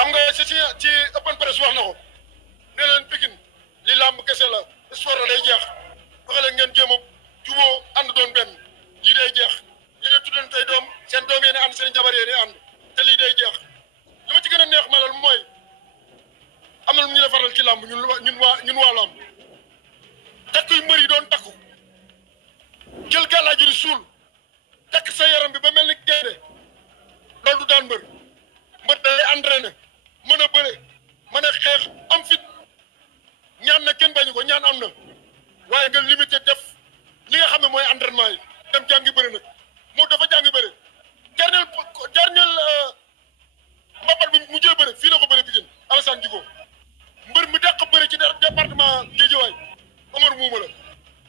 xam nga ci open press wax na ko ne leen Pikine li làmb kese la sport la day jeex fexe leen ngeen jéem a juboo ànd doon benn lii day jeex yéen tuddeen tey doom seen doom yéen ànd seen jabar yéen ànd te lii day jeex li ma ci gën a neex melal mooy am na lu ñu defaral ci làmb ñun waa làmb takk yu mbër yi doon takku jël gàllaaj yi suul takk sa yaram bi ba mel ni gaynde loolu du daan mbër day entraîné mën a bëre mën a xeex am fit ñaan na kenn bañu ko ñaan am na waaye nga limité def li nga xam ne mooy entraînement yi dem jàngi bëri nag moo dafa jàngi bëri dernier mbapat bi mujjee bëri fii la ko bëri Pikine Alassane Djigo mbër mi dàq bëri ci département Guédiawaye Omar Mouma la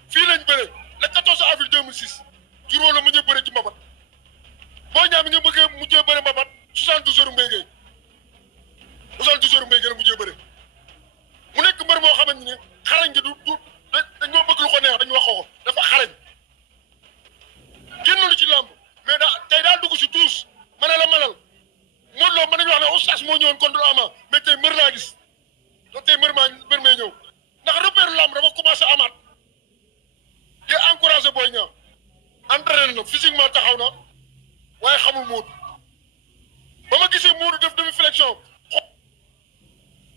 fii lañ bëri le 14 avril 2006 juróom la mujjee bëri ci mbapat boo ñaam nga bëggee mujjee bëri mbapat 72 heures Mbaye Gueye 72 heures Mbaye Gueye la mujjee bëri mu nekk mbër moo xamante ni xarañ gi du dañoo bëgg lu ko neex dañu wax ko dafa xarañ génn lu ci làmb mais tey daal dugg si tuus mën a la malal Modou Lo mën nañu wax ne oustaz moo ñëwoon contre Ama mais tey mbër laa gis donc tey mbër may ñëw ndax repère làmb dafa commencé amaat di encouragé Boy Niang entraîné na physiquement taxaw na waaye xamul Modou ba ma gisee Modou def demi flexion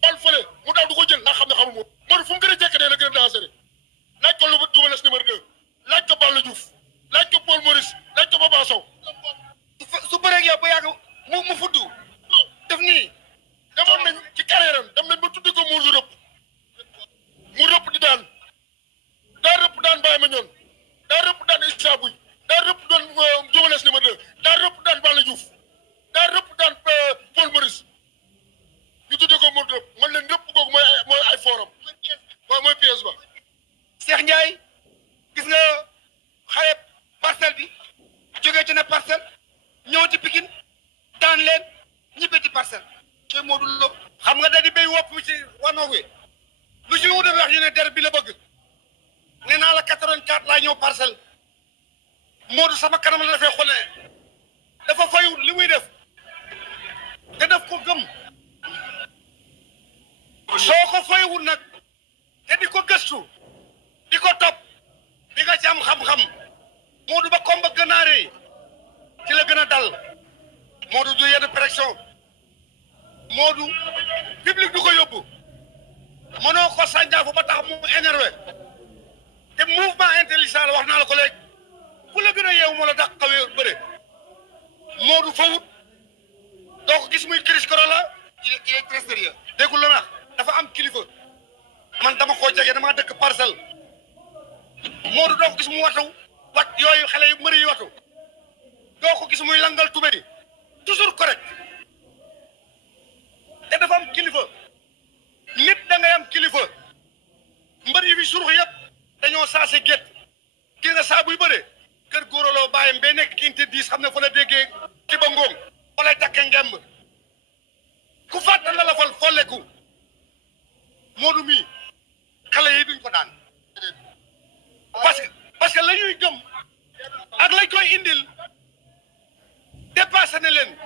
xool fële mu daw du ko jël ndax xam ne xamul Modou fu mu gën a jekkee la gën a dangereux laaj ko Double Less numéro 2 laaj ko Balla Diouf laaj ko Paul Maurice laaj ko Papa Sow su bëreeg yow ba yàgg mu fudd def nii demoon nañ ci carrière am dem nañ ba tuddi ko Modou rëpp mu rëpp di daan daa rëpp daan Baye Mandione daa rëpp daan Issa Pouye daa rëpp daan Double Less numéro 2 daa rëpp daan Balla Diouf daa rëpp daan Paul Maurice ñu tuddi ko Modou rëpp man leen rëpp googu mooy ay forum mooy pièce ba Cheikh Ndiaye gis nga xale parcelle bi jógee ci na parcelle ñëw ci Pikine daan leen ñibbe ci parcelle te Modou Lo xam nga da di béy wopp ci wanoo wi lu ci wut a wax ñu ne der bi la bëgg nee naa la 84 laa ñëw parcelle Modou sama kanam la dafay xoolee dafa fayut li muy def te daf ko gëm soo ko fayut nag te di ko gëstu di ko topp di nga ci am xam-xam Modou ba combat gën a rëy ci la gën a dal Modou du yenn pression Modou public du ko yóbbu mënoo ko sànjaafu ba tax mu énervé te mouvement intelligent la wax naa la ko léegi ku la gën a yeewu moo la dàq xawee bëre Modou fawut doo ko gis muy Chris Korola il est très sérieux déggul la nax dafa am kilifa man dama koo jege dama dëkk parcelle Modou doo ko gis mu wat yooyu xale yu mëri yi watu doo ko gis muy langal tubéy toujours correct te dafa am kilifa nit da ngay am kilifa mbër yi fi surux yëpp dañoo saase gétt ki nga saa buy bëre kër góoraloo bàyyam ba nekk kinte 10 xam ne fa la déggee ci ba ngoom fa lay takke ngemb ku fàttal la fal folleku Modou mii xale yi duñ ko daan parce que la ñuy gëm ak lañ koy indil dépassé na leen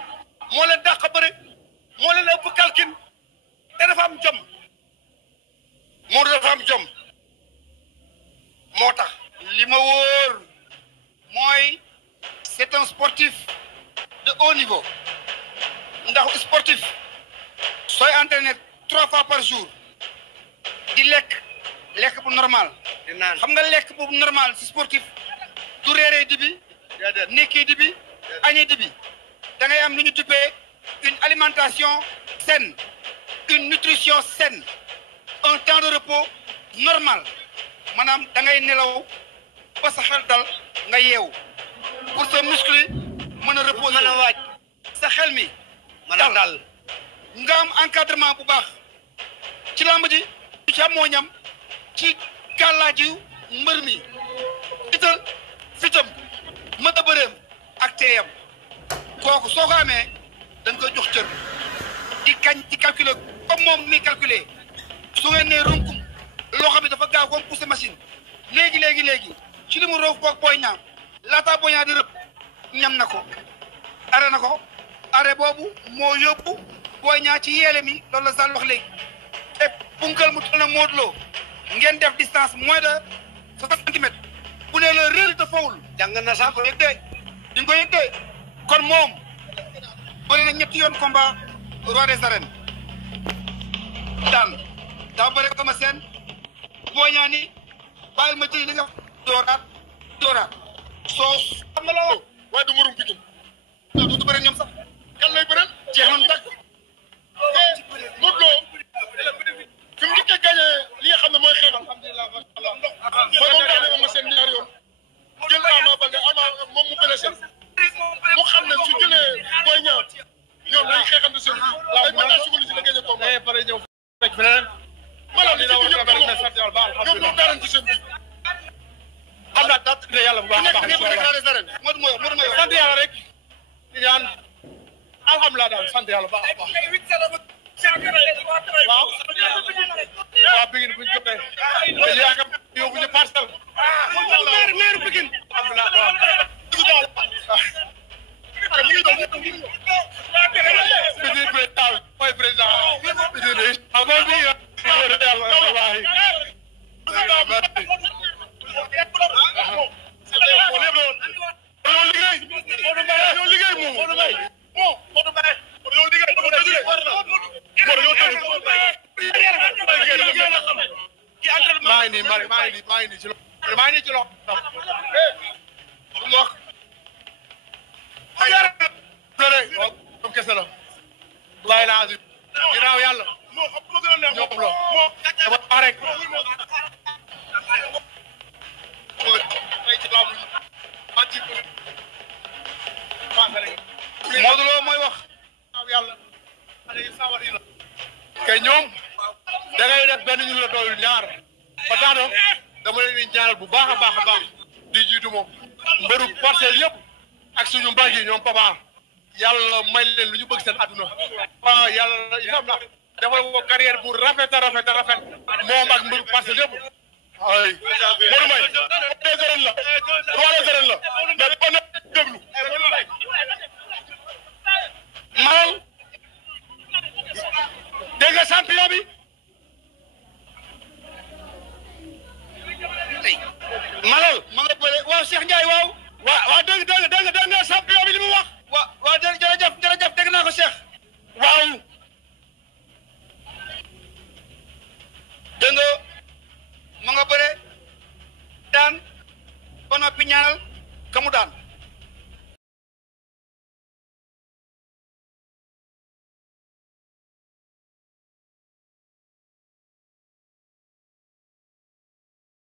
moo leen dàq bëre moo leen ëpp kalkin te dafa am jom Modou dafa am jom moo tax li ma wóor mooy c'est un sportif de haut niveau ndax sportif sooy entraîné 3 fois par jour di lekk bu normal xam nga lekk bu normal si sportif du reeree dibi nekkee dibi añee dibi da ngay am lu ñu tuppee une alimentation saine une nutrition saine un temps de repos normal maanaam da ngay nelaw ba sa xel dal nga yeewu pour sa muscle mën a reposer mën a waaj sa xel mi mën a dal nga am encadrement bu baax ci làmb ji ci amooñam ci gàllaaju mbër mi ital fitam mën a bëreem ak teeyam kooku soo ko amee dañ koy jox cër di kañ di calculer comme moom mi calculer su ngeen nee runkum loxo bi dafa gaaw comme pousser machine léegi ci li mu roof boog Boy Niang laataa Boy Niang di rëpp ñam na ko arrêt boobu moo yóbbu Boy Niang ci yeele mi loolu la Sall wax léegi te punkal mu toll na Modou Lo ngeen def distance moins de 60 centimètres bu ne la réel te fawul jàng na sax ko yëg de di nga ko yëg de kon moom bëri na ñetti yoon combat roi des arènes daan daa bëri Eumeu Sène Boy Niang ni bàyyil ma ci li nga dooraat soos xam nga loolu waaye du murum Pikine waaw dootu bëri ñoom sax kan lay bëreel jeex nañ tàgg Modou Lo fi mu njëkkee gagné li nga xam ne mooy xeexam mooy moom daane Eumeu Sène ñaari yoon jël Ama Baldé moom mu blessé mu xam ne su jëlee Boy Niang ñoom day xeexante seen biir ay mën naa sugul si la gagné combat pare ñëw fekk feneen maanaam li ci biir yëpp ñoom ñoo daaran ci seen biir xam naa tat de yàlla bu baax a baax sant yàlla rek di ñaan alhamdulilah daal sant yàlla bu baax a baax waaw Pikine buñ jotee dañuy yaakaar yóbbu ñu parcelle maire Pikine Pikine président mooy président Pikine amoon bi yàlla wallahi maa ngi nii ci loxo moom kese la wallahi la azim ginnaaw yàlla ñoom la dama wax rek Modou Lo mooy wax yàlla kay ñoom da ngay def benn ñu la doyul ñaar ba tax na dama leen di ñaanal bu baax a baax a baax di jiitu moom mbëru parcelle yëpp ak suñu mbag yi ñoom papa yàlla may leen lu ñu bëgg seen àdduna waaw yàlla itam na defal ko carrière bu rafet a rafet a rafet moom ak mbëru parcelle yëpp ay Modou Mbaye des arènes la roi des arènes la mais ba na déglu mal